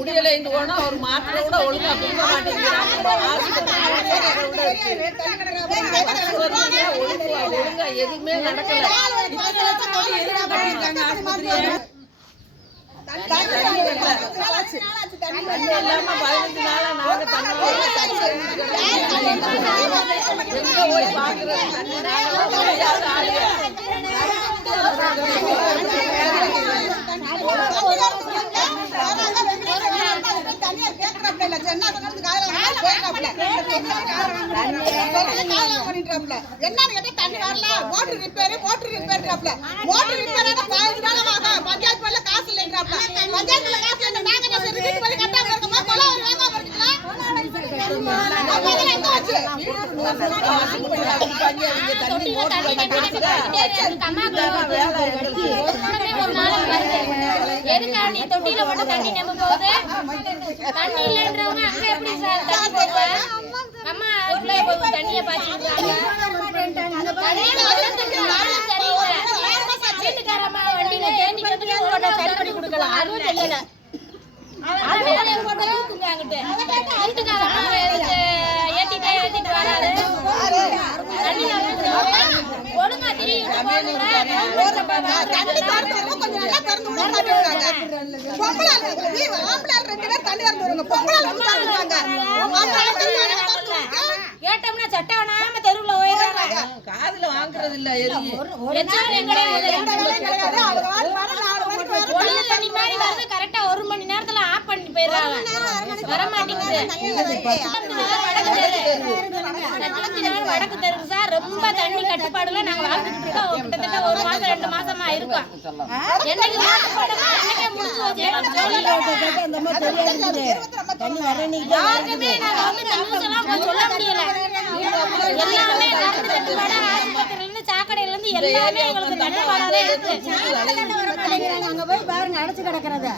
முடியலைன்னு போனா ஒரு மாத்திரை கூட ஒழுங்கா கொடுக்க மாட்டேங்கிறாங்க. ஒழுங்கா எதுவுமே நடக்கல. தண்ணி இல்லாம 15 நாளா நாங்க எங்க போய் பாக்குறோம். தண்ணி என்னன்னு கேட்டா தண்ணி வரல, மோட்டர் ரிப்பேர் பஞ்சாயத்து பல்ல காசு இல்லைன்றாப்ல. பஞ்சாயத்துல காசு இல்லை, நாங்க என்ன செய்யறது? வீட்டு பள்ளி கட்டாம இருக்கோமா? கொலை ஒரு வேகமா போட்டுக்கலாம். எதுக்காண்டி தொட்டியில மட்டும் தண்ணி நம்ப போகுது? தண்ணி இல்லைன்றவங்க அங்க எப்படி சார் தண்ணி போடுவா? அம்மா தண்ணிய பாய்ச்சிருக்காங்க. வீட்டுக்காரம்மா வண்டியில தேங்கி சரி பண்ணி கொடுக்கலாம். அதுவும் தெரியல. வீட்டுக்காரம்மா ஏத்திட்டு வராது. ஒழுங்கா கேட்டோம்னா சட்டம் நாம தெருவுல ஓயிடுறாங்க. காதுல வாங்குறது இல்ல. தண்ணி மாதிரி வருது, கரெக்டா 1 மணி நேரத்துல ஆஃப் பண்ணி போயிடுறாங்க. வர மாட்டேங்குது. வடக்கு தெருக்கு சார் ரொம்ப தண்ணி கட்டுப்பாடுல நாங்க வாழ்ந்துட்டு இருக்கோம். கிட்டத்தட்ட 1 மாசம் 2 மாசமா இருக்கும். என்னைக்கு மாட்டுப்பாடுமா என்னைக்கே முடிச்சு யாருக்குமே நாங்க வந்து தண்ணிலாம் போய் சொல்ல முடியல. எல்லாமே கரண்ட் தட்டுப்பாடு, ஆஸ்பத்திரியில இருந்து சாக்கடையில இருந்து எல்லாமே எங்களுக்கு தட்டுப்பாடாவே இருக்கு. அங்க போய் பாருங்க அடைச்சு கிடக்குறத.